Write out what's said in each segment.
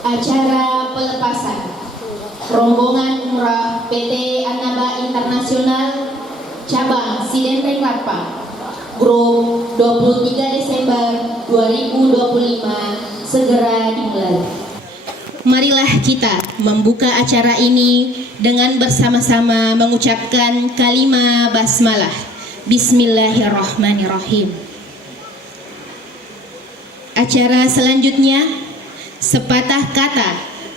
Acara pelepasan rombongan umrah PT Annaba Internasional cabang Sidendreng Rapang grup 23 Desember 2025 segera dimulai. Marilah kita membuka acara ini dengan bersama-sama mengucapkan kalimah basmalah. Bismillahirrahmanirrahim. Acara selanjutnya sepatah kata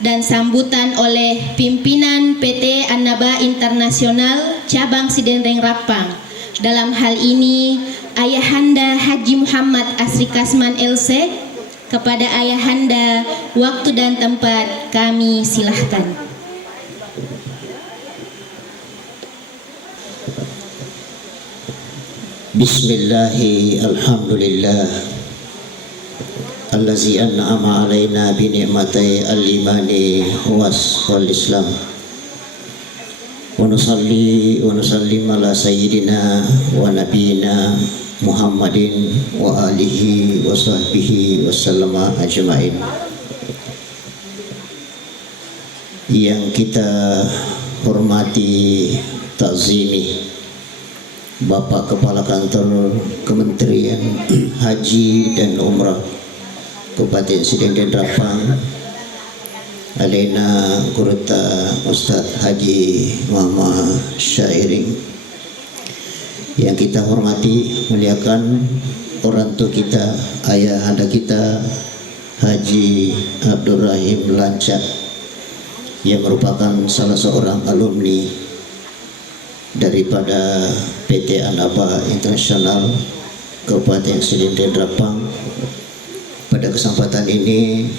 dan sambutan oleh pimpinan PT Annaba Internasional cabang Sidendreng Rapang. Dalam hal ini Ayahanda Haji Muhammad Asri Kasman LC. Kepada Ayahanda waktu dan tempat kami silahkan. Bismillahi alhamdulillah allazi an'ama alaina bi ni'matai al-imani wal islam wa nusalli wa nusallim ala sayyidina wa nabiyina Muhammadin wa alihi wa sahbihi wasallama ajma'in. Yang kita hormati, takzimi Bapak Kepala Kantor Kementerian Haji dan Umrah Kabupaten Sidendreng Rapang, Alena Gurta Ustadz Haji Muhammad Syairing. Yang kita hormati, muliakan orang tua kita, ayahanda kita Haji Abdul Rahim Lancak, yang merupakan salah seorang alumni daripada PT Annaba Internasional Kabupaten Sidendreng Rapang. Pada kesempatan ini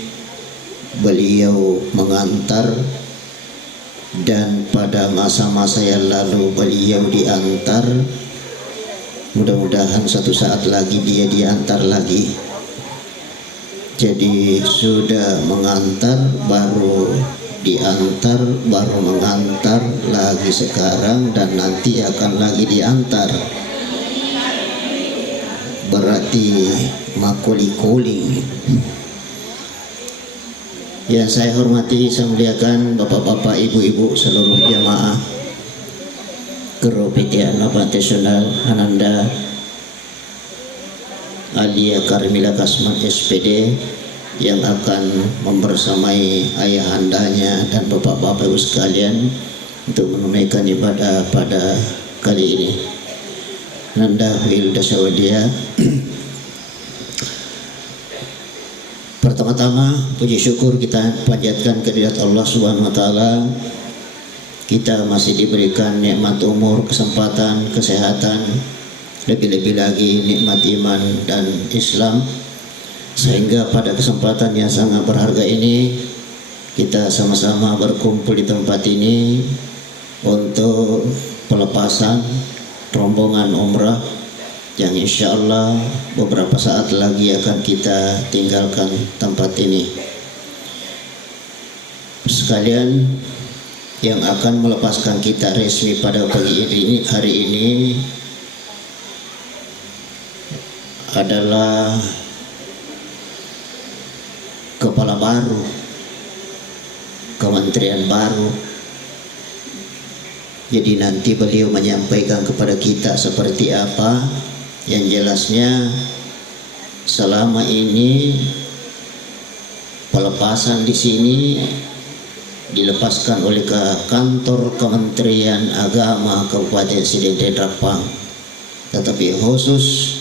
beliau mengantar, dan pada masa-masa yang lalu beliau diantar. Mudah-mudahan satu saat lagi dia diantar lagi. Jadi sudah mengantar, baru diantar, baru mengantar lagi sekarang, dan nanti akan lagi diantar. Berarti makuli-kuli. Yang saya hormati, saya muliakan bapak-bapak, ibu-ibu, seluruh jamaah Grup PT Annaba Internasional Ananda Alia Karmila Kasman SPD, yang akan membersamai ayahandanya dan bapak-bapak ibu sekalian untuk menunaikan ibadah pada kali ini. Nanda Wilda Sawadia. Pertama-tama puji syukur kita panjatkan kehadirat Allah Subhanahu wa taala. Kita masih diberikan nikmat umur, kesempatan, kesehatan, lebih-lebih lagi nikmat iman dan Islam, sehingga pada kesempatan yang sangat berharga ini kita sama-sama berkumpul di tempat ini untuk pelepasan rombongan umrah yang insya Allah beberapa saat lagi akan kita tinggalkan tempat ini. Sekalian, yang akan melepaskan kita resmi pada pagi ini, hari ini adalah kepala baru, kementerian baru. Jadi nanti beliau menyampaikan kepada kita seperti apa. Yang jelasnya selama ini pelepasan di sini dilepaskan oleh kantor Kementerian Agama Kabupaten Sidendreng Rapang, tetapi khusus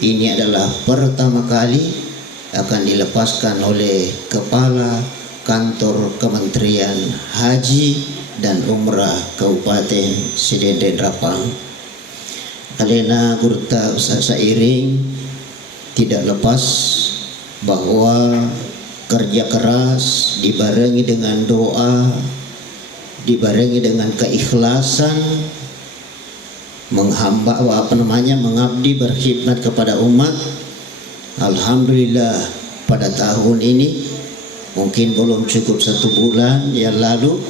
ini adalah pertama kali akan dilepaskan oleh Kepala Kantor Kementerian Haji dan Umrah Kabupaten Sidendreng Rapang. Alena Gurta Sairing tidak lepas bahwa kerja keras dibarengi dengan doa, dibarengi dengan keikhlasan, mengabdi berkhidmat kepada umat. Alhamdulillah pada tahun ini mungkin belum cukup 1 bulan yang lalu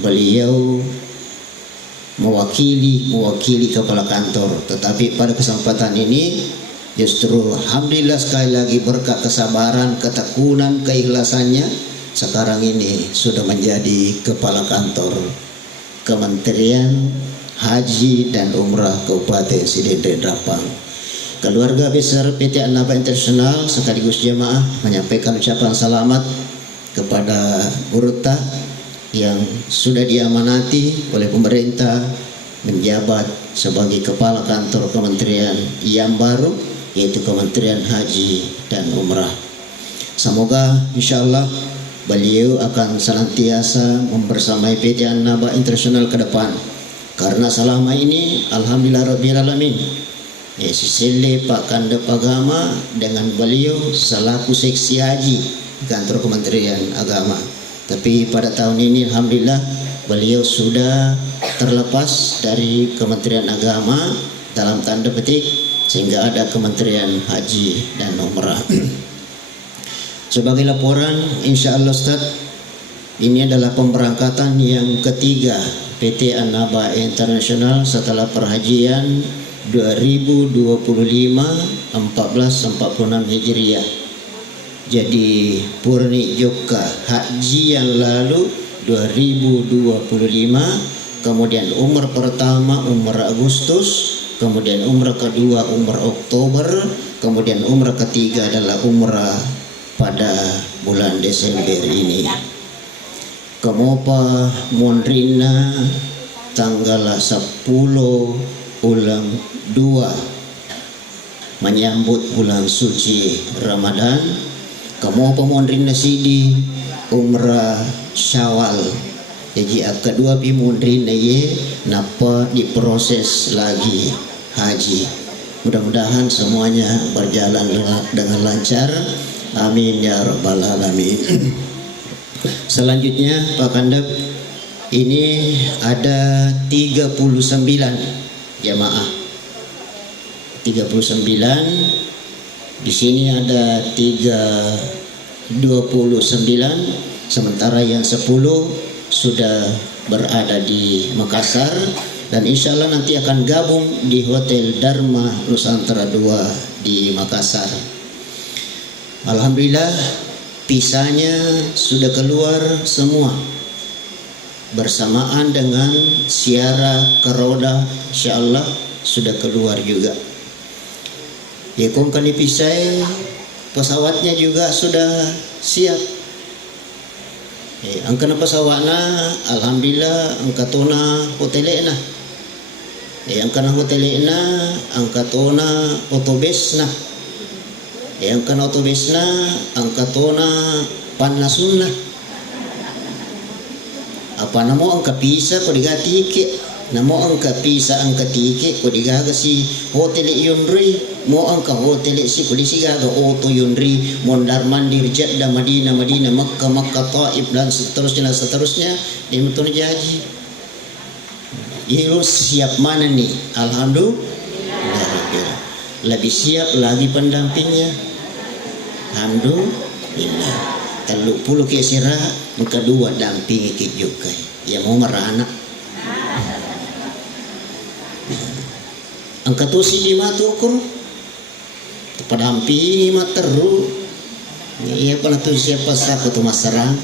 beliau mewakili kepala kantor, tetapi pada kesempatan ini justru alhamdulillah sekali lagi berkat kesabaran, ketekunan, keikhlasannya sekarang ini sudah menjadi Kepala Kantor Kementerian Haji dan Umrah Kabupaten Sidendreng Rapang. Keluarga besar PT An-Naba Internasional sekaligus jemaah menyampaikan ucapan selamat kepada Urta yang sudah diamanati oleh pemerintah menjabat sebagai Kepala Kantor Kementerian yang baru, yaitu Kementerian Haji dan Umrah. Semoga insya Allah beliau akan senantiasa membersamai PT An-Naba Internasional ke depan, karena selama ini alhamdulillah rabbil alamin sisile Pak Kandep Agama dengan beliau selaku seksi haji kantor Kementerian Agama. Tapi pada tahun ini alhamdulillah beliau sudah terlepas dari Kementerian Agama dalam tanda petik, sehingga ada Kementerian Haji dan Umrah. Sebagai laporan, insya Allah Ustaz, ini adalah pemberangkatan yang ketiga PT An-Naba Internasional setelah perhajian 2025 1446 Hijriah. Jadi Purni Joka Haji yang lalu 2025, kemudian umrah pertama umrah Agustus, kemudian umrah kedua umrah Oktober, kemudian umrah ketiga adalah umrah pada bulan Desember ini. Kemopa Mondrina tanggal 10 ulang 2 menyambut bulan suci Ramadan. Kemopa Mondrina sidi umrah Syawal. Jadi kedua pi Mondrina ye napa diproses lagi haji. Mudah-mudahan semuanya berjalan dengan lancar. Amin ya rabbal alamin. Selanjutnya Pak Kandep, ini ada 39 jamaah. 39. Di sini ada 29, sementara yang 10 sudah berada di Makassar, dan insya Allah nanti akan gabung di Hotel Dharma Nusantara 2 di Makassar. Alhamdulillah pisahnya sudah keluar semua bersamaan dengan siara keroda, insya Allah sudah keluar juga. Ya kan dipisah, pesawatnya juga sudah siap. Angkana pesawatna alhamdulillah angkatona hotelena. Angkana hotelena angkatona otobesna. Angkana otobesna angkatona panasunna. Apa namo angka pisa ko digatike, namo angka pisa angka tike ko digaga si hotel yunri, mo angka hotel si ko disigaga auto yunri, mondar mandir Jeddah Madinah Makkah Taif dan seterusnya di metun haji. Ini siap mana nih? Alhamdulillah. Lebih siap lagi pendampingnya. Alhamdulillah. 30 ke sira, yang kedua dampingi ke juga. Ya mau merana. Angka tu si di matukur. Padampingi materu. Iya pala tu siapa satu tu masarang.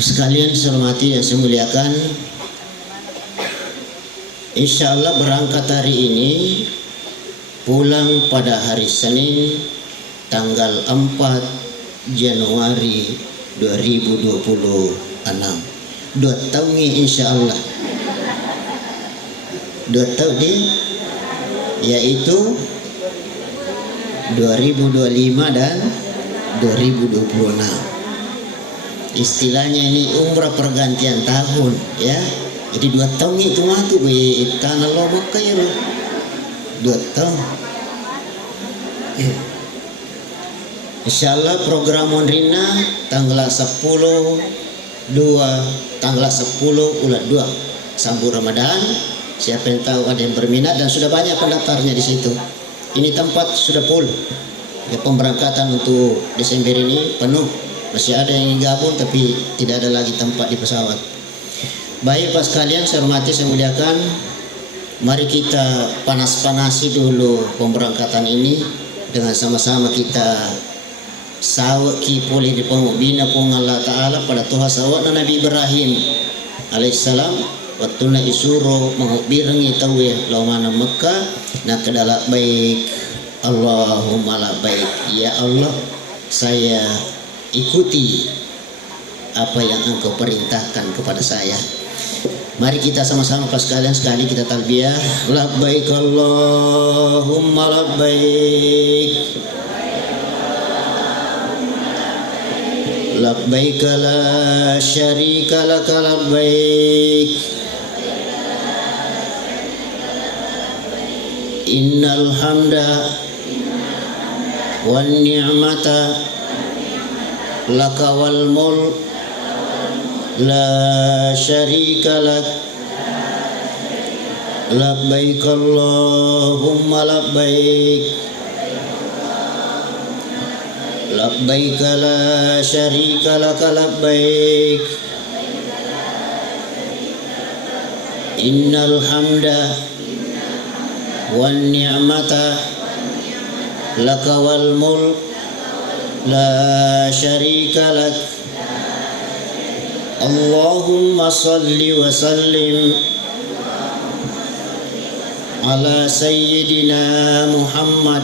Sekalian saya hormati dan saya muliakan, insya Allah berangkat hari ini, pulang pada hari Senin tanggal 4 Januari 2026. 2 tahun ini insya Allah. 2 tahun ini yaitu 2025 dan 2026. Istilahnya ini umrah pergantian tahun ya. Jadi 2 tahun itu matu be tanah lomak kayak 2 tahun. Insyaallah program Mondrina tanggal 10 ulat 2 sambut Ramadan. Siapa yang tahu ada yang berminat, dan sudah banyak pendaftarnya di situ. Ini tempat sudah full. Ya, pemberangkatan untuk Desember ini penuh. Masih ada yang gabung tapi tidak ada lagi tempat di pesawat. Baik Pak sekalian, saya hormati, saya muliakan. Mari kita panas-panasi dulu pemberangkatan ini dengan sama-sama kita sawak ki boleh dipangubina pun Allah Ta'ala pada Tuhan sawak na Nabi Ibrahim alaihissalam waktu na isuro mengbirangi tawih lawana Mekah na kedala baik Allahumma la baik ya Allah saya ikuti apa yang engkau perintahkan kepada saya. Mari kita sama-sama pas kalian sekali kita talbiyah labbaik Allahumma labbaik labbaik la syarika laka labbaik innal hamda wan ni'mata laka wal mulk la syarika lak labbaik Allahumma labbaik labbaik la syarika laka labbaik innal hamda wan ni'mata laka wal mulk la syarika lak Allahumma salli wa sallim ala sayyidina Muhammad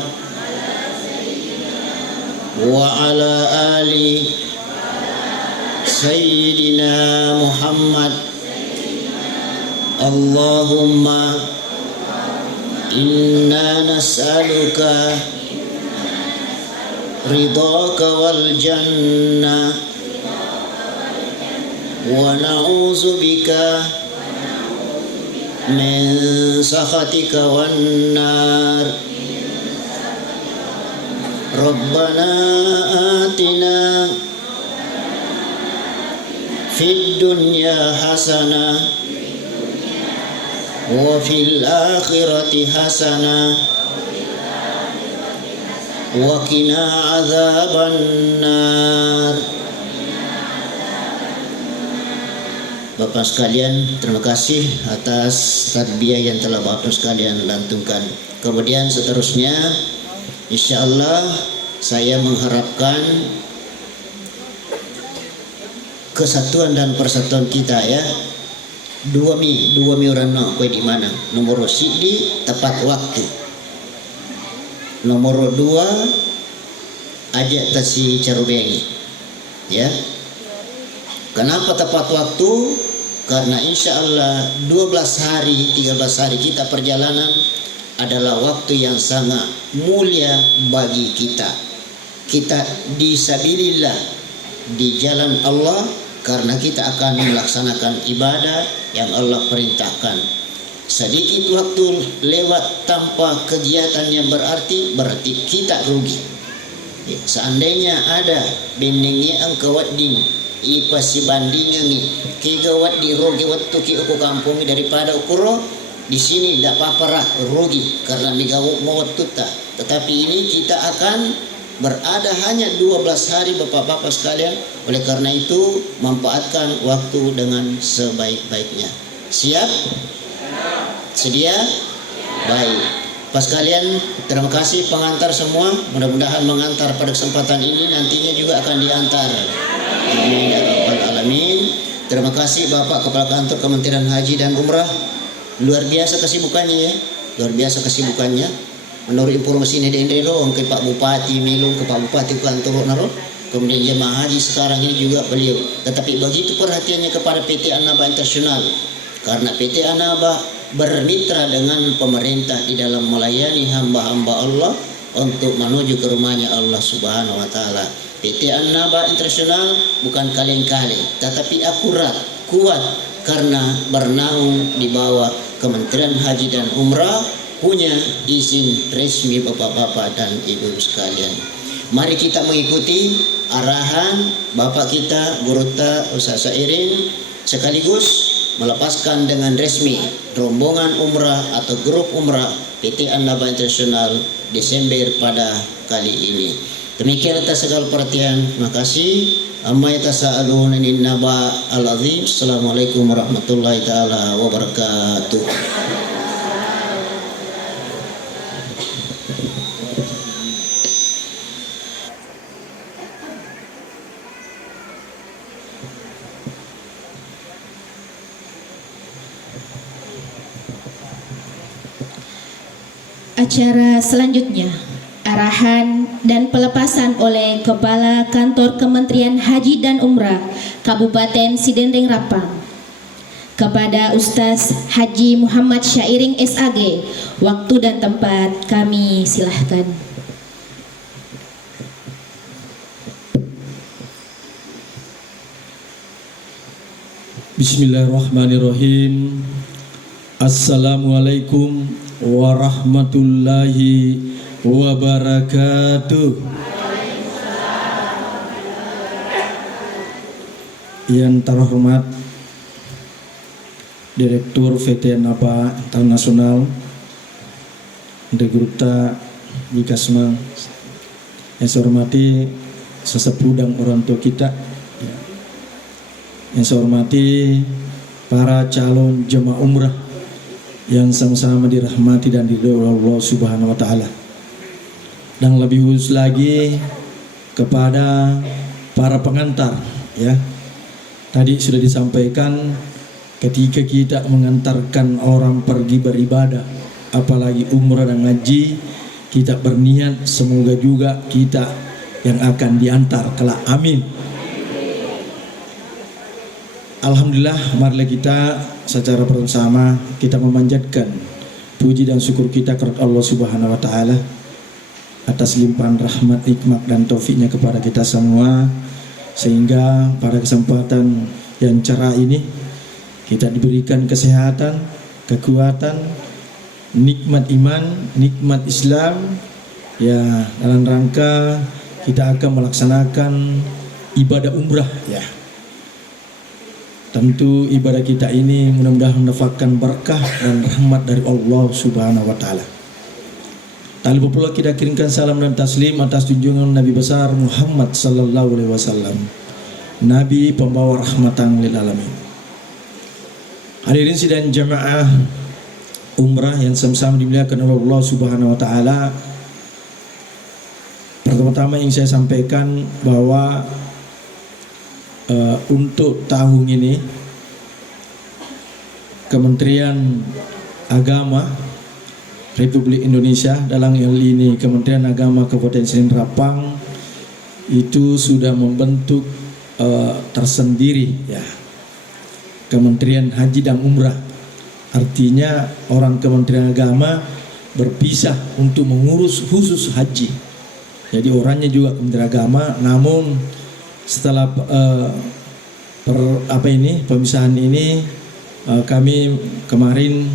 wa ala ali sayyidina Muhammad Allahumma inna nas'aluka ridhaka wal jannah wa na'udzu bika min sakhatika wan nar Rabbana atina fid dunya hasanah wa fil akhirati hasanah wa qina adzaban nar. Bapak sekalian, terima kasih atas tarbiyah yang telah Bapak sekalian lantunkan. Kemudian seterusnya, insya Allah saya mengharapkan kesatuan dan persatuan kita ya. Dua mi orang no kue di mana? Nomor sidi tepat waktu. Nomor dua ajak tasi carubengi, ya. Kenapa tepat waktu? Karena insya Allah 12 hari, 13 hari kita perjalanan adalah waktu yang sangat mulia bagi kita. Kita disabilillah di jalan Allah karena kita akan melaksanakan ibadah yang Allah perintahkan. Sedikit waktu lewat tanpa kegiatan yang berarti kita rugi. Seandainya ada bendengnya angkawat ding ipa si bandingnya nih kigawat di rugi waktu ki uku kampung daripada ukuro di sini tidak apa-apa rugi karena migawat mawat tuta. Tetapi ini kita akan berada hanya 12 hari bapak-bapak sekalian. Oleh karena itu manfaatkan waktu dengan sebaik-baiknya. Siap? Sedia? Baik. Pas kalian terima kasih pengantar semua. Mudah-mudahan mengantar pada kesempatan ini nantinya juga akan diantar. Amin ya rabbal alamin. Terima kasih Bapak Kepala Kantor Kementerian Haji dan Umrah. Luar biasa kesibukannya ya. Luar biasa kesibukannya. Menurut informasi ini Dendrelo ke Pak Bupati Milung, ke Pak Bupati Kantor Naro. Kemudian jemaah haji sekarang ini juga beliau. Tetapi begitu perhatiannya kepada PT An-Naba Internasional. Karena PT An-Naba bermitra dengan pemerintah di dalam melayani hamba-hamba Allah untuk menuju ke rumahnya Allah Subhanahu wa taala. PT An-Naba Internasional bukan kaleng-kaleng, tetapi akurat, kuat karena bernaung di bawah Kementerian Haji dan Umrah, punya izin resmi Bapak-bapak dan Ibu sekalian. Mari kita mengikuti arahan Bapak kita Gurutta Ustaz Sairin sekaligus melepaskan dengan resmi rombongan umrah atau grup umrah PT An-Naba Internasional Desember pada kali ini. Demikian atas segala perhatian. Terima kasih. Amma yatasaaluna anin naba al-azim. Assalamualaikum warahmatullahi taala wabarakatuh. Acara selanjutnya, arahan dan pelepasan oleh Kepala Kantor Kementerian Haji dan Umrah Kabupaten Sidenreng Rapang kepada Ustaz Haji Muhammad Syairing SAG. Waktu dan tempat kami silahkan. Bismillahirrahmanirrahim. Assalamualaikum warahmatullahi wabarakatuh. Yang terhormat Direktur VT Naba Internasional Degrupta Bikasma, yang saya hormati sesepuh dan orang tua kita, yang saya hormati para calon jemaah umrah yang sama-sama dirahmati dan diridhoi Allah Subhanahu wa taala. Dan lebih khusus lagi kepada para pengantar, ya. Tadi sudah disampaikan, ketika kita mengantarkan orang pergi beribadah, apalagi umrah dan haji, kita berniat semoga juga kita yang akan diantar kelak. Amin. Alhamdulillah, marilah kita secara bersama kita memanjatkan puji dan syukur kita kepada Allah Subhanahu wa taala atas limpahan rahmat, nikmat dan taufiknya kepada kita semua, sehingga pada kesempatan yang cerah ini kita diberikan kesehatan, kekuatan, nikmat iman, nikmat Islam, ya, dalam rangka kita akan melaksanakan ibadah umrah, ya. Tentu ibadah kita ini mudah-mudahan mendapatkan berkah dan rahmat dari Allah Subhanahu wa taala. Tak lupa pula kita kirimkan salam dan taslim atas junjungan Nabi besar Muhammad sallallahu alaihi wasallam, Nabi pembawa rahmatan lil alamin. Hadirin sidang jamaah umrah yang sama-sama dimuliakan oleh Allah Subhanahu wa taala. Pertama-tama yang saya sampaikan bahwa untuk tahun ini Kementerian Agama Republik Indonesia, dalam hal ini Kementerian Agama Kabupaten Sidenreng Rapang, itu sudah membentuk tersendiri, ya, Kementerian Haji dan Umrah. Artinya orang Kementerian Agama berpisah untuk mengurus khusus haji. Jadi orangnya juga Kementerian Agama, namun setelah pemisahan ini, kami kemarin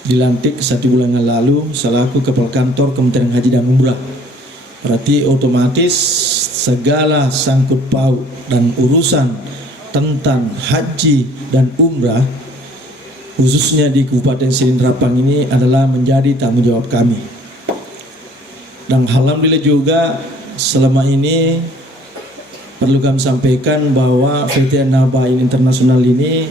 dilantik 1 bulan yang lalu selaku Kepala Kantor Kementerian Haji dan Umrah. Berarti otomatis segala sangkut paut dan urusan tentang haji dan umrah khususnya di Kabupaten Sidenreng Rapang ini adalah menjadi tanggung jawab kami. Dan alhamdulillah juga selama ini perlu kami sampaikan bahwa VT Naba Internasional ini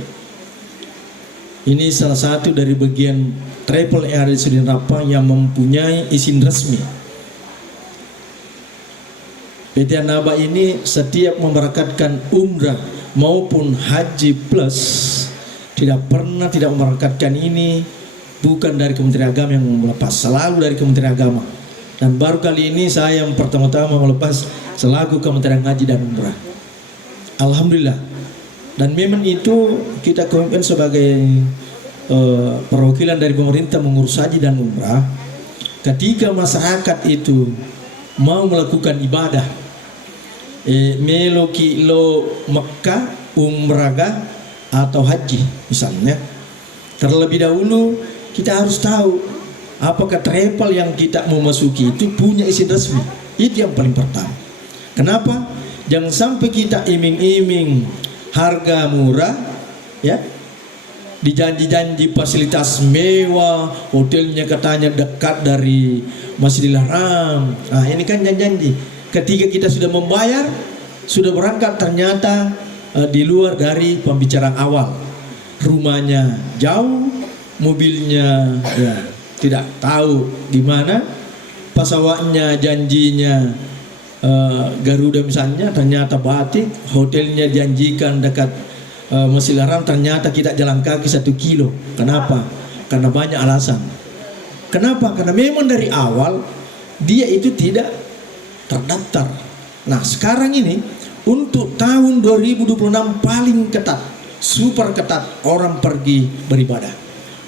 salah satu dari bagian travel yang ada di Sidenreng Rapang yang mempunyai izin resmi. VT Naba ini setiap memberangkatkan umrah maupun haji plus tidak pernah tidak memberangkatkan ini bukan dari Kementerian Agama yang melepas, selalu dari Kementerian Agama. Dan baru kali ini saya yang pertama-tama melepas selaku Kementerian Haji dan Umrah. Alhamdulillah. Dan memang itu kita komitmen sebagai perwakilan dari pemerintah mengurus haji dan umrah. Ketika masyarakat itu mau melakukan ibadah, melo kilo Mekah, umrah atau haji misalnya, terlebih dahulu kita harus tahu apakah travel yang kita mau masuki itu punya izin resmi. Itu yang paling pertama. Kenapa? Jangan sampai kita iming-iming harga murah, ya, dijanji-janji fasilitas mewah, hotelnya katanya dekat dari Masjidil Haram. Nah, ini kan janji. Ketika kita sudah membayar, sudah berangkat, ternyata di luar dari pembicaraan awal. Rumahnya jauh, mobilnya ya tidak tahu di mana, pesawatnya janjinya Garuda misalnya, ternyata batik, hotelnya janjikan dekat Masjidil Haram, ternyata kita jalan kaki 1 kilo. Kenapa? Karena banyak alasan. Kenapa? Karena memang dari awal dia itu tidak terdaftar. Nah sekarang ini untuk tahun 2026 paling ketat, super ketat orang pergi beribadah,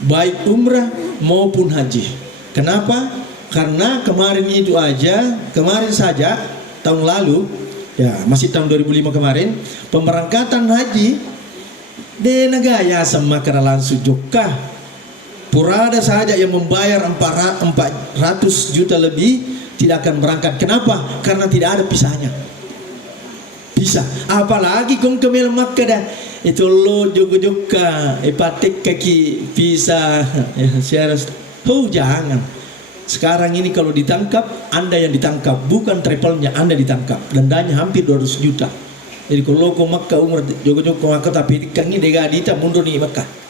baik umrah maupun haji. Kenapa? Karena kemarin saja tahun lalu, ya masih tahun 2005 kemarin, pemberangkatan haji di negara sama kerana langsung Jokka. Purada saja yang membayar 400 juta lebih tidak akan berangkat. Kenapa? Karena tidak ada pisahnya. Bisa. Apalagi kong kemel Makkah dah. Itu lo jogo-joga, patik kaki pisah. Jangan. Sekarang ini kalau ditangkap, Anda yang ditangkap, bukan travelnya, Anda ditangkap. Dendanya hampir 200 juta. Jadi kalau ke Makkah umrah jogo-jogo Makkah tapi kan ini dega mundur di Makkah.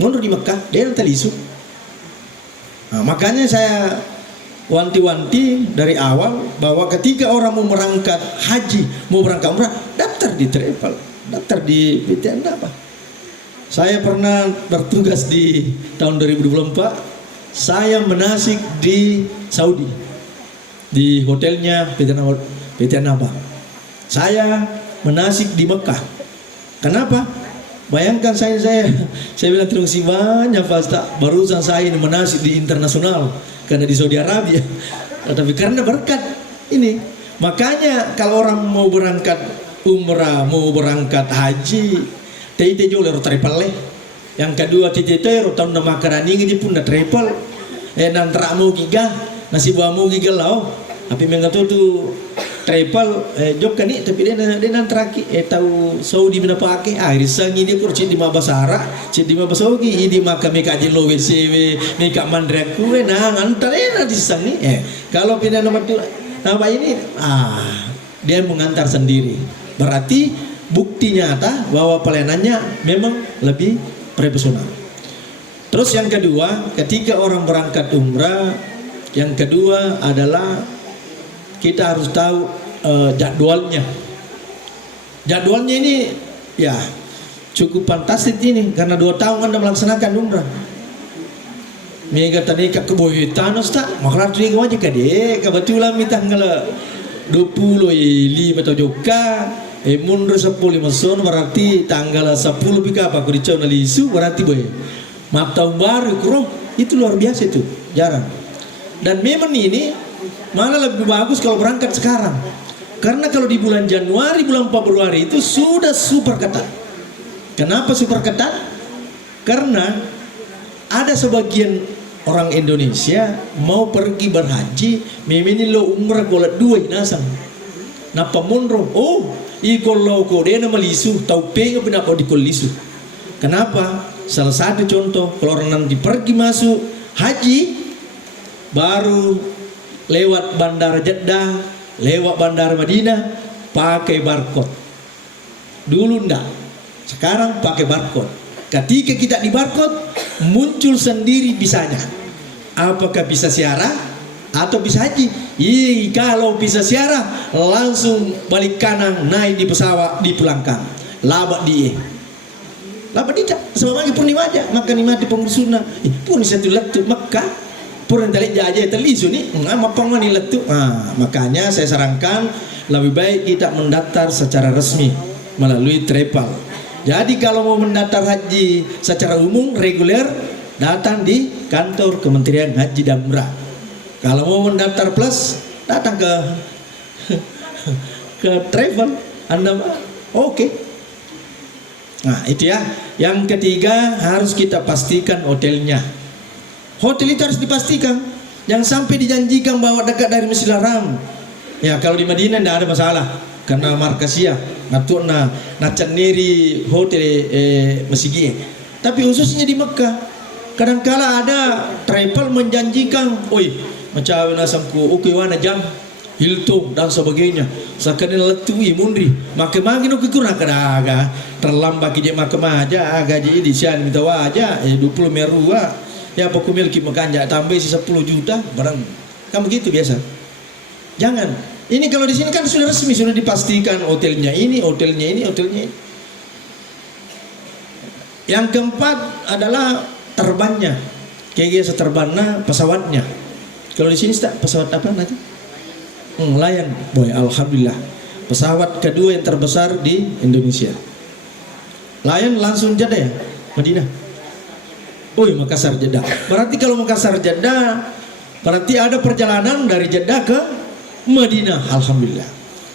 Mundur di Mekah, dia nanti isu. Nah, makanya saya wanti-wanti dari awal bahwa ketika orang mau berangkat haji, mau berangkat umrah, daftar di travel, daftar di PTN apa. Saya pernah bertugas di tahun 2024, saya menasik di Saudi, di hotelnya PTN apa. Saya menasik di Mekah. Kenapa? Bayangkan saya bilang terima kasih banyak Pak, barusan saya ini menasik di internasional karena di Saudi Arabia. Tapi karena berkat ini, makanya kalau orang mau berangkat umrah, mau berangkat haji, tete joleh travel. Yang kedua tete tahun nama kerani ini pun dah travel. Nantra mau giga, nasi buah mau giga lau. Tapi mengatakan tu travel jok kan ni tapi dia nantra tahu Saudi mana pakai risang ini kurci di mabasara cik di mabasogi ini maka meka jelo WC meka mandraku antar di sang ni kalau pindah nama tu nama ini dia mengantar sendiri, berarti bukti nyata bahwa pelayanannya memang lebih profesional. Terus yang kedua, ketika orang berangkat umrah, yang kedua adalah kita harus tahu jadwalnya. Jadwalnya ini ya cukup fantastis ini karena 2 tahun Anda melaksanakan umrah. Mega tadi ke kebohitan tak maklar tri aja kade kebetulan mi tanggal 25 atau joka mundur 10 mason berarti tanggal 10 pika apa ku dicau nalisu berarti boy. Mata baru kro itu luar biasa itu, jarang. Dan memang ini malah lebih bagus kalau berangkat sekarang. Karena kalau di bulan Januari, bulan Februari itu sudah super ketat. Kenapa super ketat? Karena ada sebagian orang Indonesia mau pergi berhaji, memini lo umrah kolat 2 nasang. Napa munro? Ikolo ko dia nama lisu, tau pengen penapa di lisu. Kenapa? Salah satu contoh, kalau orang nanti pergi masuk haji, baru lewat bandara Jeddah, lewat bandara Madinah, pakai barcode. Dulu enggak, sekarang pakai barcode. Ketika kita di barcode, muncul sendiri bisanya. Apakah bisa ziarah atau bisa haji? Kalau bisa ziarah, langsung balik kanan, naik di pesawat, dipulangkan. Labat dia. Labat dia, sama lagi pun aja, maka nimati pengurusuna. Pun satu letup Mekah, pun tali jaja telisu ni, mapang mani letup. Makanya saya sarankan lebih baik kita mendaftar secara resmi melalui travel. Jadi kalau mau mendaftar haji secara umum reguler, datang di kantor Kementerian Haji dan Umrah. Kalau mau mendaftar plus, datang ke travel. Anda oke. Nah itu ya. Yang ketiga harus kita pastikan hotelnya. Hotel itu harus dipastikan. Jangan sampai dijanjikan bahwa dekat dari Masjidil Haram. Ya kalau di Madinah tidak ada masalah karena markasia. Natuna nacaneri hotel Masjid. Tapi khususnya di Mekah, kadangkala ada travel menjanjikan, oi macam nasamku oke wana jam Hilton dan sebagainya. Sakadin letui mundri, maka no kurang kadaga terlambat je maka aja gaji di sian minta aja 20 merua ya pokok milki makanya tambah si 10 juta barang kan begitu biasa. Jangan. Ini kalau di sini kan sudah resmi, sudah dipastikan hotelnya ini, hotelnya ini, hotelnya ini. Yang keempat adalah terbangnya. KG seterbana pesawatnya. Kalau di sini tak pesawat apa nanti? Lion Boy, alhamdulillah. Pesawat kedua yang terbesar di Indonesia. Lion langsung Jeddah ya, Madinah. Oh iya, Makassar Jeddah. Berarti kalau Makassar Jeddah, berarti ada perjalanan dari Jeddah ke Madinah, alhamdulillah.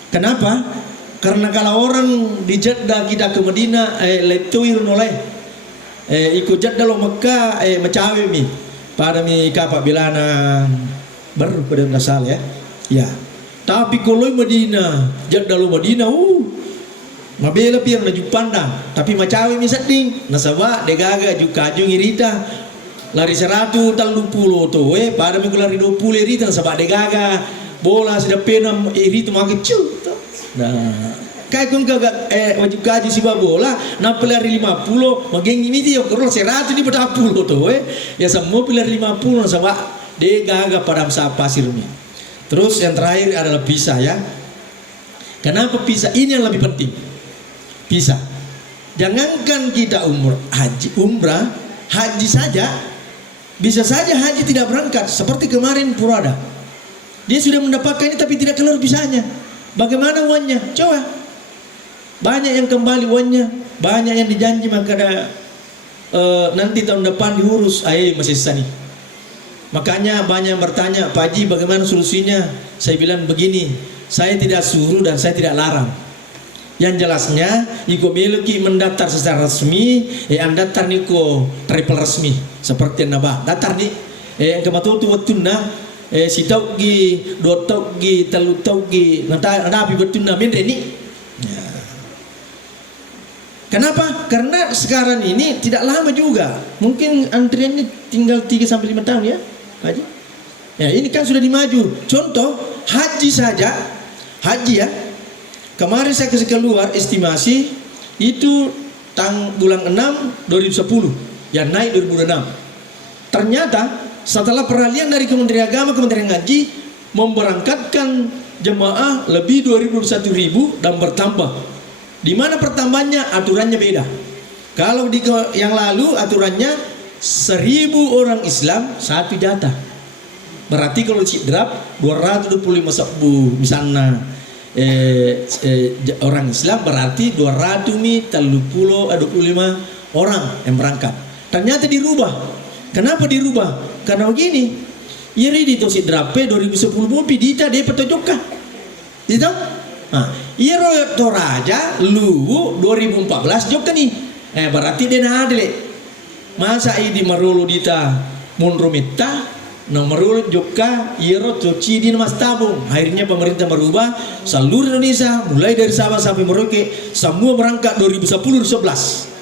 Kenapa? Karena kalau orang di Jeddah kita ke Madinah, letuir noleh, ikut Jeddah lo Mekah, macawe mi, pada mi kapak bilana baru pada nasal ya, ya. Tapi kalau Madinah, Jeddah lo Madinah, mabela pier na jupanda, tapi macawe mi setting, nasaba degaga juga irita, lari 100 tal 20 to, pada mi lari 20 irita, nasaba degaga, bola sudah penam irita makin cu. Nah, kayak kung kagak wajib gaji si bola, na pelari 50, mageng ini dia kalau 100 di pada 10 tuh, ya semua pelari 50 sama dia gaga pada masa pasir mi. Terus yang terakhir adalah pisah ya. Kenapa pisah? Ini yang lebih penting. Pisah. Jangankan kita umrah, haji saja, bisa saja haji tidak berangkat. Seperti kemarin Purada, dia sudah mendapatkan ini tapi tidak keluar pisahnya. Bagaimana uangnya? Coba. Banyak yang kembali uangnya, banyak yang dijanji maka ada nanti tahun depan diurus. Masih sisa nih. Makanya banyak yang bertanya, Pak Haji bagaimana solusinya? Saya bilang begini, saya tidak suruh dan saya tidak larang. Yang jelasnya, iko miliki mendaftar secara resmi, daftar niko triple resmi seperti yang nabah. Daftar nih, yang kematutu watuna. Si taugi, 2 taugi, 3 taugi, nabi betuna mendre ni. Kenapa? Karena sekarang ini tidak lama juga. Mungkin antriannya tinggal 3 sampai 5 tahun ya, Haji. Ya, ini kan sudah dimaju. Contoh, haji saja. Haji ya. Kemarin saya kasih keluar estimasi itu bulan 6 2010 yang naik 2006. Ternyata setelah peralihan dari Kementerian Agama, Kementerian Haji memberangkatkan jemaah lebih 221.000 dan bertambah. Di mana pertambahannya aturannya beda. Kalau di yang lalu aturannya 1.000 orang Islam 1 jatah. Berarti kalau sidrap 225 misalnya orang Islam berarti 200 25 orang yang berangkat. Ternyata dirubah. Kenapa dirubah? Karena begini, iri di tosi drape 2010 mopi dita dia petunjukkan, gitu? Nah, iro toraja lu 2014 jok nih, berarti dia nadle. Masa ini marulu dita munrumita, nomorul joka iro toci di mas tabung. Akhirnya pemerintah merubah seluruh Indonesia mulai dari Sabah sampai Merauke semua berangkat 2010-11.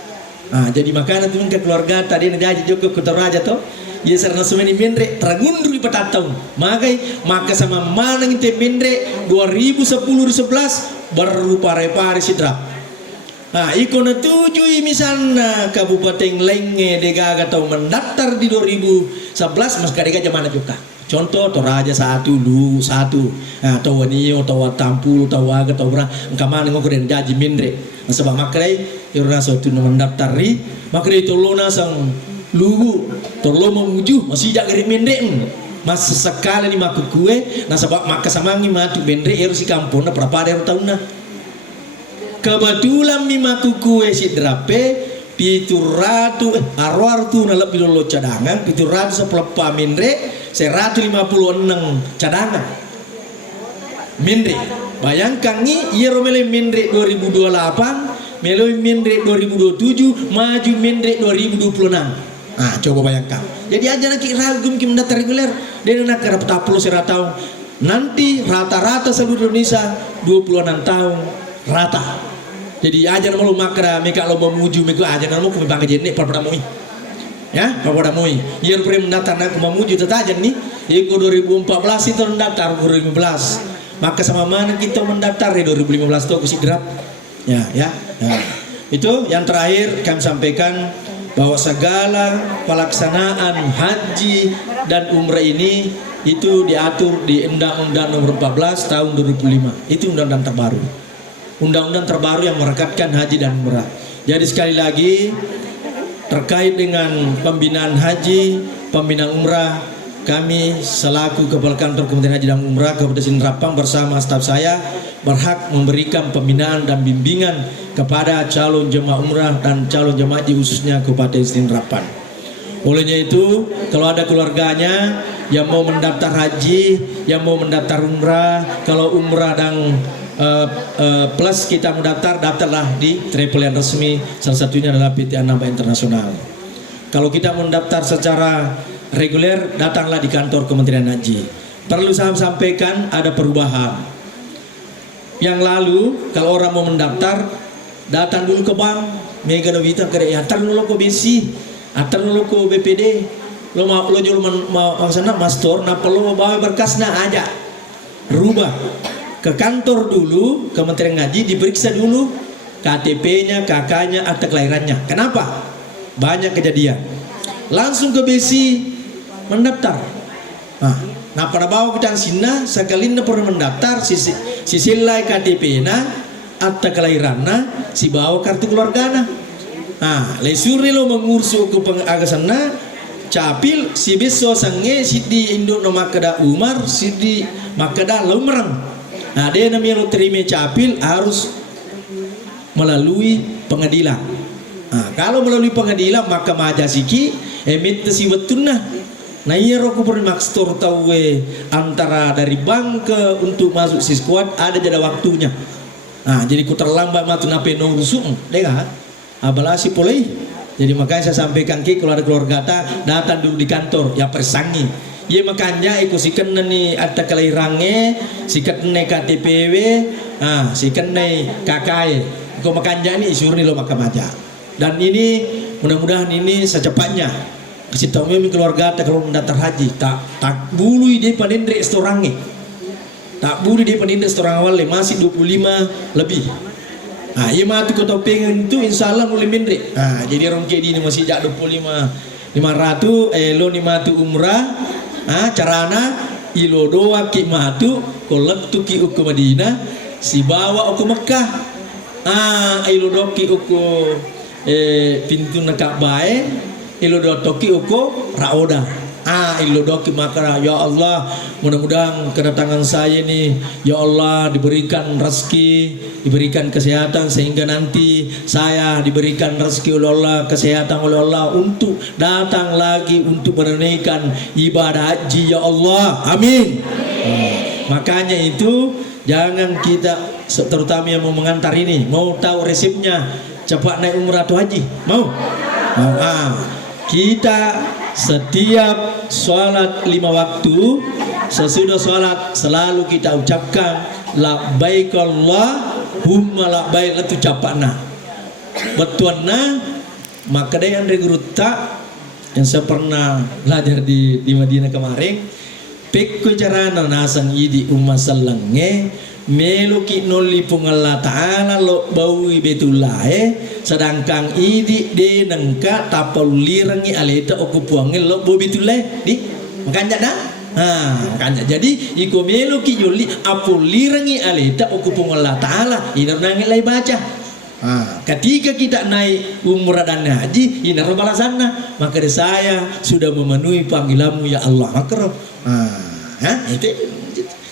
Nah, jadi makanya teman ke keluarga tadi nanti aja juga ke Toraja toh. Ya sarana semeni mendre tragundur di patatau. Maka sama mana ngite mendre 2010-11 baru pare-pare sidra. Nah, ikona tujuh misalnya Kabupaten Lenge degaga tau mendaftar di 2011 mas kadega zaman juga. Contoh Toraja 1 lu 1. Nah, tau Wanio, tau Tampul, tau Waga, tau Berang. Engkamane ngokoden jaji mendre. Sebab makrai irna suatu mendaftar ri, makrai tolona sang lugu tolong memuju masih jak geri mendek mas sekali ni maku kue na sebab maka samangi matu mendek eru si kampung na berapa ada tahun na kebetulan mi maku kue si drape pituratu arwar tu na lebih lolo cadangan pituratu sepelepa mendek 156 cadangan mendek bayangkan ni ia romele mendek 2028 meloi mendek 2027 maju mendek 2026. Ah, coba bayangkan. Jadi aja nanti ragum kim data reguler, dia nak dapat 10 tahun. Nanti rata-rata seluruh Indonesia 26 tahun rata. Jadi aja malu makra mereka lo memuju mereka aja mau kami bangga jenek perpadamu. Ya, perpadamu. Ia pernah mendatar nak memuju tetajan nih. Iko 2014 itu mendaftar 2015. Maka sama mana kita mendaftar di 2015 tuh ke sidrap. Ya. Itu yang terakhir kami sampaikan bahwa segala pelaksanaan haji dan umrah ini itu diatur di Undang-Undang Nomor 14 Tahun 2005. Itu undang-undang terbaru. Undang-undang terbaru yang merekatkan haji dan umrah. Jadi sekali lagi terkait dengan pembinaan haji pembina umrah, kami selaku Kepala Kantor Kementerian Haji dan Umrah Kabupaten Sindrapang bersama staf saya berhak memberikan pembinaan dan bimbingan kepada calon jemaah umrah dan calon jemaah haji khususnya Kabupaten Sindrapang. Olehnya itu, kalau ada keluarganya yang mau mendaftar haji, yang mau mendaftar umrah, kalau umrah dan plus kita mendaftar, daftarlah di travel yang resmi, salah satunya adalah PT Anambas Internasional. Kalau kita mendaftar secara reguler, datanglah di kantor Kementerian Haji. Perlu saya sampaikan ada perubahan. Yang lalu, kalau orang mau mendaftar, datang dulu ke bank, Mega Novita kere, antar dulu ke BC, antar dulu ke BPD. Lo jual maksana mastor, nah perlu bawa berkasnya aja. Rubah ke kantor dulu, Kementerian Haji diperiksa dulu KTP-nya, kakaknya, akta kelahirannya. Kenapa? Banyak kejadian. Langsung ke BC mendaftar. Nah pada bawa kita sini sekali pernah mendaftar sisilai KTP na akta kelahiranna si bawa kartu keluargana. Lesuri lo mengurus ke pengagasana capil si beso sange si di Indo no makada Umar si di makada Lumrang. Dia namanya lo terima capil harus melalui pengadilan. Kalau melalui pengadilan maka majasiki emit si wetuna. Nah iya roku bermaksud tahu antara dari bank ke untuk masuk si squad ada jeda waktunya. Jadi ku terlambat matu nape no usung, dengar? Abalasi polai. Jadi makanya saya sampaikan kalau ada keluarga datang dulu di kantor ya persangi. Iya makanya ikut si kena ni akta kelahirannya, si kena KTPW, si kena kakai. Kau makanya ni isur ni lo makam aja. Dan ini mudah-mudahan ini secepatnya kasih tahu memang keluarga kalau mendaftar haji tak bulu dia panindre restorannya, tak bulu dia panindre restoran awal masih 25 lebih. Iya mati kau pengen itu insya Allah mulai mindre. Jadi orang kayak ini masih jak 25 500 lo ni matu umrah. Carana ilo doa ki matu kolak tu ki uku Madinah si bawa uku Mekah. Ilo doki uku pintu nak bae ilo doki uko raoda. Ilo doki makara ya Allah mudah-mudahan kedatangan saya ini ya Allah diberikan rezeki, diberikan kesehatan sehingga nanti saya diberikan rezeki oleh Allah, kesehatan oleh Allah untuk datang lagi untuk menunaikan ibadah haji ya Allah. Amin. Makanya itu jangan kita terutama yang mau mengantar ini mau tahu resepnya cepat naik umrah atau haji mau? Kita setiap sholat 5 waktu sesudah sholat selalu kita ucapkan labbaik Allahumma labbaik itu capakna betuanna maka dia yang reguruta yang saya pernah belajar di Madinah kemarin pekku carana nasan idi umma sallange meluki noli Allah Ta'ala lo bawi betullah sedangkan idi de nengka tapal lirangi aleta oku puangil lo bawi betullah di makanya dah makanya jadi iku meluki yuli apul lirangi aleta oku Allah Ta'ala inar nangil lay baca. Ketika kita naik umrah dan haji inar balasanna maka saya sudah memenuhi panggilanmu ya Allah makro. Itu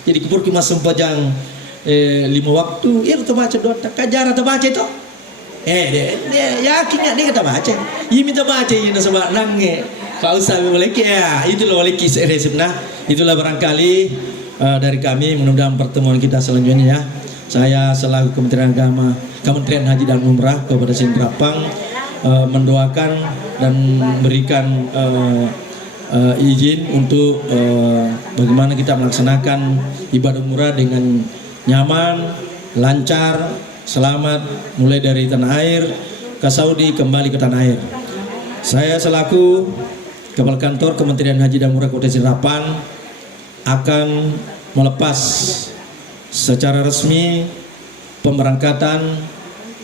jadi kupur kimas sempajang 5 waktu itu baca doa kajar atau baca itu dia yakinnya dia kata baca ini minta baca ini sebab nange kau usah boleh ya itulah boleh kisah resepnya itulah barangkali dari kami mudah-mudahan pertemuan kita selanjutnya ya saya selaku Kementerian Agama Kementerian Haji dan Umrah Kabupaten Sindrapang mendoakan dan memberikan izin untuk bagaimana kita melaksanakan ibadah umrah dengan nyaman, lancar, selamat mulai dari tanah air ke Saudi kembali ke tanah air. Saya selaku Kepala Kantor Kementerian Haji dan Umrah Kabupaten Sindrapang akan melepas secara resmi pemberangkatan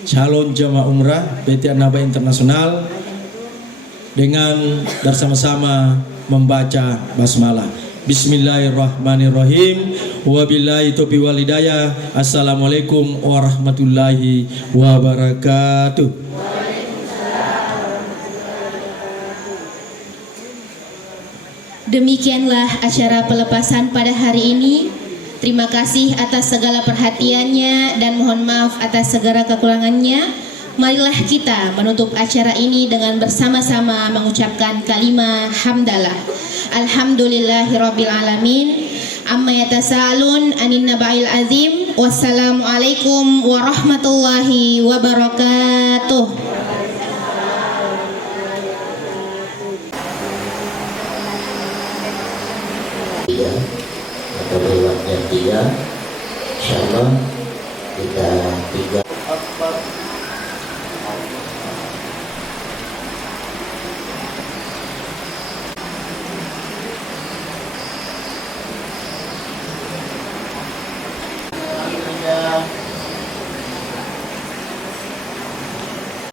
calon jemaah umrah PT Anambas Internasional dengan bersama-sama membaca basmalah. Bismillahirrahmanirrahim. Wabillahi taufiq wal hidayah. Assalamualaikum warahmatullahi wabarakatuh. Demikianlah acara pelepasan pada hari ini. Terima kasih atas segala perhatiannya dan mohon maaf atas segala kekurangannya. Marilah kita menutup acara ini dengan bersama-sama mengucapkan kalimah hamdalah. Alhamdulillahirabbil alamin. Amma yatasaalun anin naba'il azim. Wassalamualaikum warahmatullahi wabarakatuh. Atau lewatnya 3, insyaallah kita 3.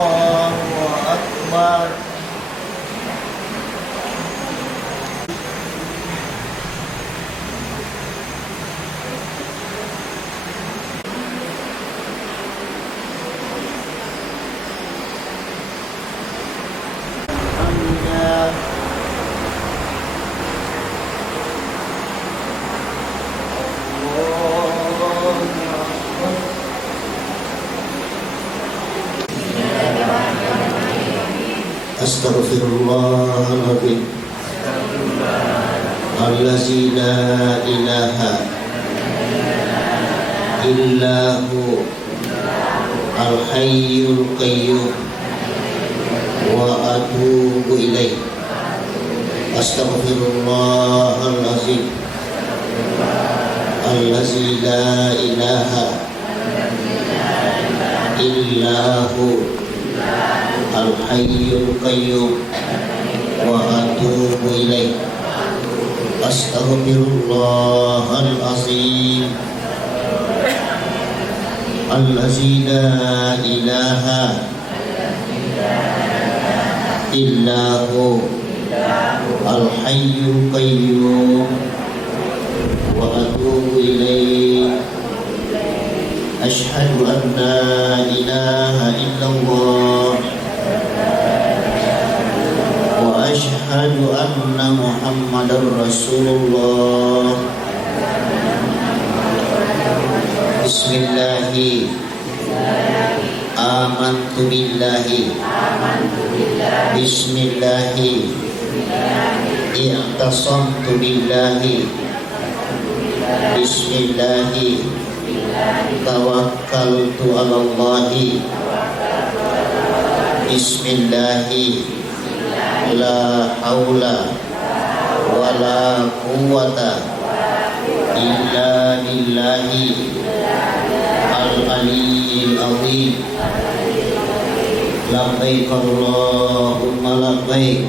Allahu Akbar. Astaghfirullahaladzim Allazi la ilaha illahu al-hayyul qayyum wa atubu ilaih. Astaghfirullahaladzim Allazi la ilaha illahu al-hayyul qayyum wa atubu ilaih. Astaghfirullahal azim allazi la ilaha illahu al-hayyul qayyum wa atubu ilaih. Asyhadu an la ilaha illallah wa asyhadu anna Muhammadar Rasulullah. Bismillahi amantu billahi bismillahi i'tasamtu billahi bismillahi tawakkaltu ala Allahi bismillahi la haula wa la quwwata illa billahi al-aliyyil azim. Labbaik Allahumma labbaik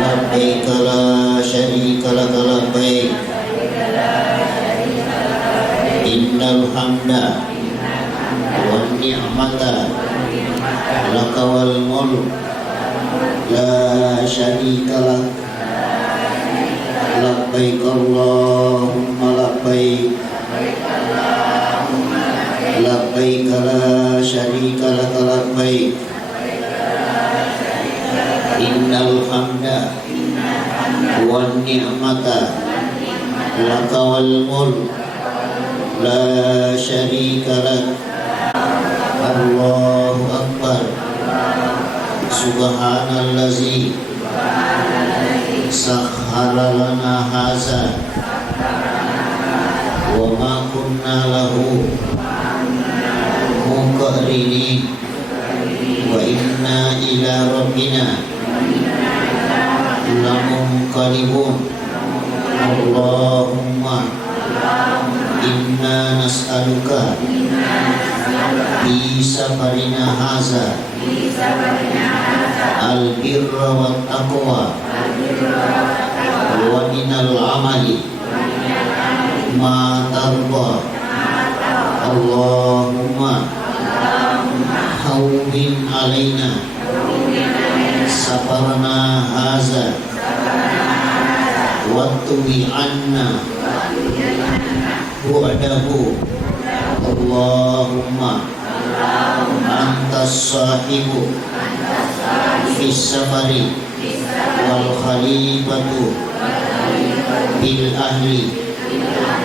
labbaik la syarika laka labbaik innal hamda wan ni'mata laka wal mulk la syarika lak. Labbaik Allahumma labbaik labbaik la syarika laka labbaik innal hamda wan ni'mata laka wal mulk la syarika lak. Allahu akbar. Subhanallazi sakhkhara lana hadza wa ma kunna lahu muqrinin wa inna ila rabbina lamunqalibun. Allahumma inna nas'aluka fi safarina hadza al-birra wat taqwa wa minal amali ma tarda. Allahumma hawwin alaina safarana hadza wa tuwi anna bu'dahu. Allahumma antas sahibu fis safari wal khalifatu bil ahli.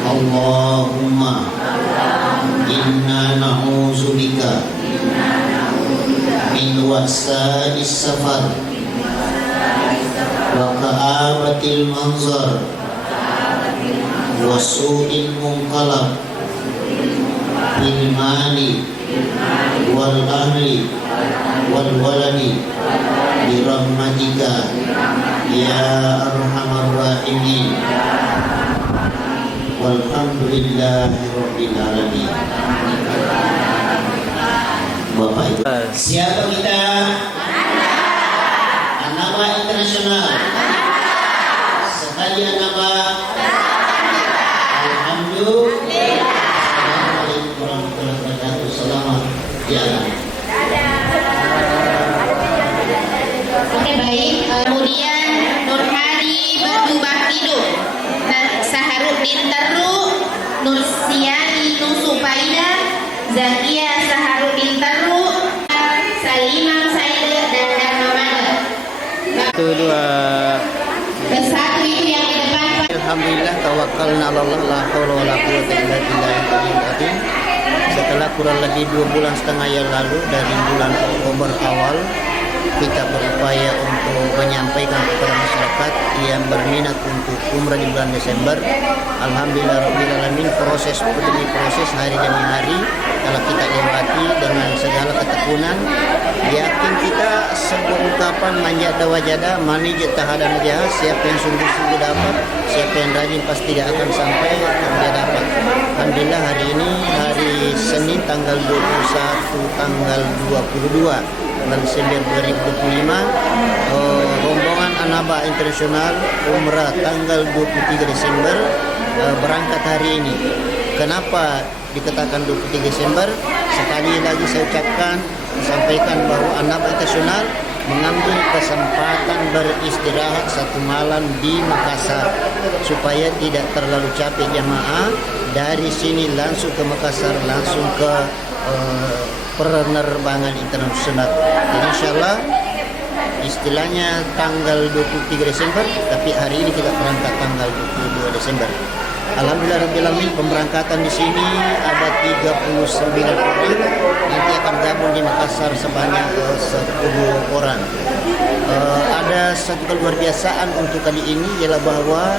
Allahumma inna na'udzubika min wasa'is safar wa ka'abatil manzar wa su'il munqalab bil mali wal ahli wal waladi bi rahmatika ya arhamar rahimin. Walhamdulillahi rabbil alamin. Bapak Ibu, siapa kita? Anaba Internasional. Sekali Anaba. Alhamdulillah. Assalamualaikum warahmatullahi wabarakatuh. Selamat jalan. Oke, baik. Kemudian Nurhadi Berjubah Hidup, Saharuddin Teru, Nursiani Nusupaida, Zakia Saharuddin Teru, Salimah Saida, dan Darmamada. Satu dua. Satu itu yang di depan, Pak. Alhamdulillah tawakkalna 'ala Allah la haula wala quwwata illa billah. Setelah kurang lebih 2 bulan setengah yang lalu dari bulan Oktober awal, kita berupaya untuk menyampaikan kepada masyarakat yang berminat untuk umrah di bulan Desember. Alhamdulillah rabbil alamin, proses demi proses, hari demi hari telah kita lewati dengan segala ketekunan. Yakin kita sebuah ungkapan manjada wajada mani tahada najah, siapa yang sungguh-sungguh dapat, siapa yang rajin pasti tidak akan sampai dia dapat. Alhamdulillah hari ini hari Senin tanggal 21 tanggal 22 bulan Desember 2025, rombongan Anaba Internasional Umrah tanggal 23 Desember berangkat hari ini. Kenapa dikatakan 23 Desember? Sekali lagi saya ucapkan, sampaikan bahwa Anaba Internasional mengambil kesempatan beristirahat 1 malam di Makassar supaya tidak terlalu capek jamaah. Dari sini langsung ke Makassar, langsung ke penerbangan internasional. Jadi insyaallah istilahnya tanggal 23 Desember, tapi hari ini kita berangkat tanggal 22 Desember. Alhamdulillah rabbil alamin, pemberangkatan di sini ada 39 orang, nanti akan gabung di Makassar sebanyak 10 orang. Ada satu keluar biasaan untuk kali ini ialah bahwa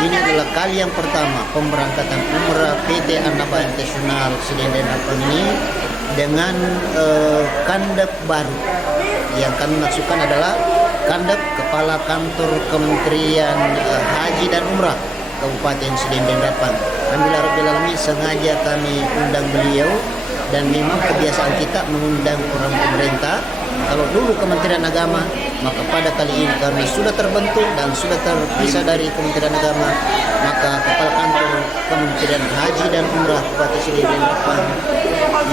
ini adalah kali yang pertama pemberangkatan umrah PT Anaba Internasional Sedenden Rapang ini dengan kandap baru. Yang kami maksudkan adalah kandap Kepala Kantor Kementerian Haji dan Umrah Kabupaten Sedenden Rapang. Alhamdulillah rabbil alamin, sengaja kami undang beliau, dan memang kebiasaan kita mengundang orang pemerintah. Kalau dulu Kementerian Agama, maka pada kali ini kami sudah terbentuk dan sudah terpisah dari Kementerian Agama, maka Kepala Kantor Kementerian Haji dan Umrah Kabupaten Sedenden Rapang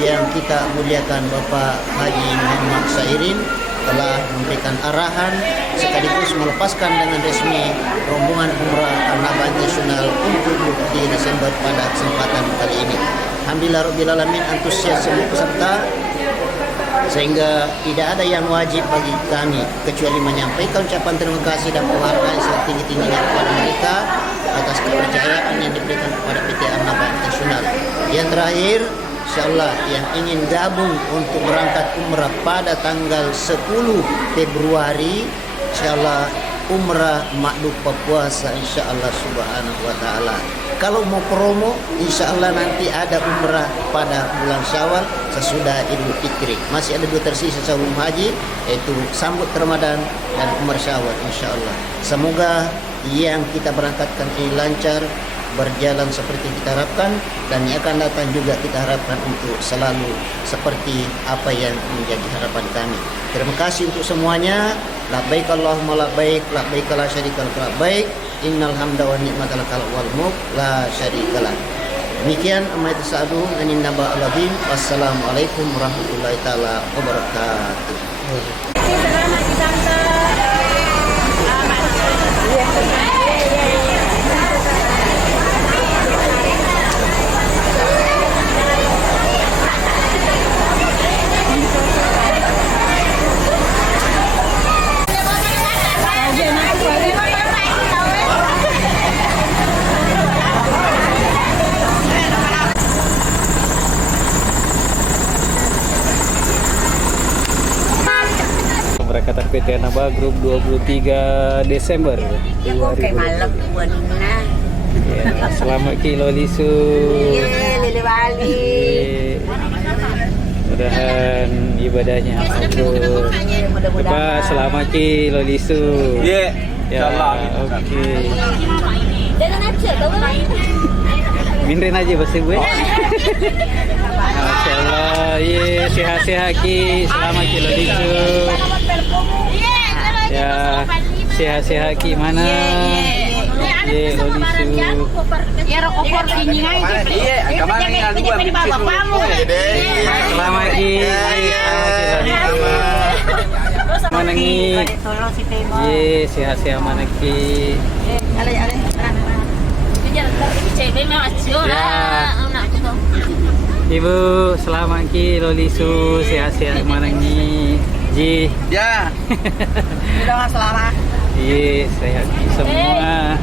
yang kita muliakan Bapak Haji Muhammad Sairin telah memberikan arahan sekaligus melepaskan dengan resmi rombongan umrah Anaba Internasional untuk 23 Desember pada kesempatan kali ini. Alhamdulillah rabbil alamin, antusias semua peserta, sehingga tidak ada yang wajib bagi kami kecuali menyampaikan ucapan terima kasih dan penghargaan setinggi-tingginya kepada mereka atas kepercayaan yang diberikan kepada PT Anaba Internasional. Yang terakhir, insyaallah yang ingin gabung untuk berangkat umrah pada tanggal 10 Februari, insyaallah umrah makhluk berpuasa insyaallah subhanahu wa ta'ala. Kalau mau promo, insyaallah nanti ada umrah pada bulan Syawal sesudah Idul Fitri. Masih ada 2 tersisa sebelum haji, yaitu sambut Ramadan dan umrah Syawal insyaallah. Semoga yang kita berangkatkan ini lancar, berjalan seperti kita harapkan, dan yang akan datang juga kita harapkan untuk selalu seperti apa yang menjadi harapan kami. Terima kasih untuk semuanya. Labbaik Allahumma labbaik, labbaik la syarika lak, labbaik innal hamda wa ni'mata lakal wal mulk la syarika lak. Demikian amma tasadun anin naba alazim. Wassalamualaikum warahmatullahi taala wabarakatuh. Selamat disangka. pemberangkatan PT Anaba Group 23 Desember. Ya kok kayak malam buat Nina. Ya, selamat Kilo Lisu. Lili Bali. Mudah-mudahan ibadahnya makbul. Bapak selamat Kilo Lisu. Iya. Ya, oke. Jangan aja, tahu kan? Minrin aja pasti gue. Masya Allah, ye sehat-sehat Ki, selamat Kilo Lisu. Ya, sehat-sehat Ki mana? Ye Lolisu. Ya rokok ini aja. Iya, kemarin yang dua bapakmu. Selamat Ki, selamat Kilo Lisu. Mana Ki? Ye sehat-sehat mana Ki? Ibu, selamat Ki Lolisu, sehat-sehat mana Ki? Ji. Ya. Udah selamat. Iya, sehat Ki semua.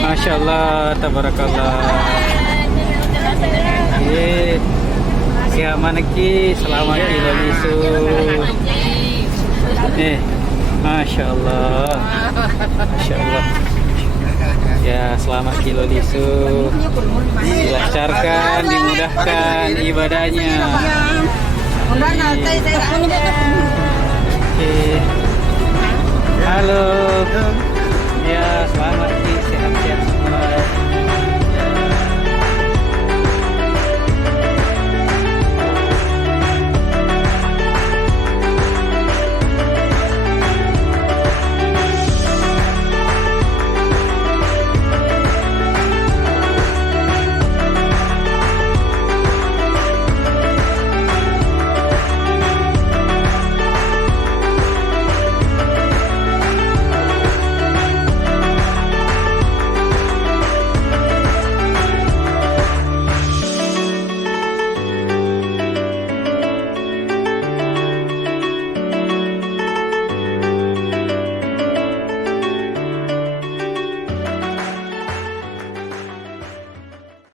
Masya Allah, tabarakallah. Iya, sehat mana Ki? Selamat Ki Lolisu. Masya Allah. Masya Allah. Ya, selamat Ki Lolisu. Dilancarkan, dimudahkan ibadahnya. Oke. Halo. Ya, selamat Ki, sehat-sehat semua.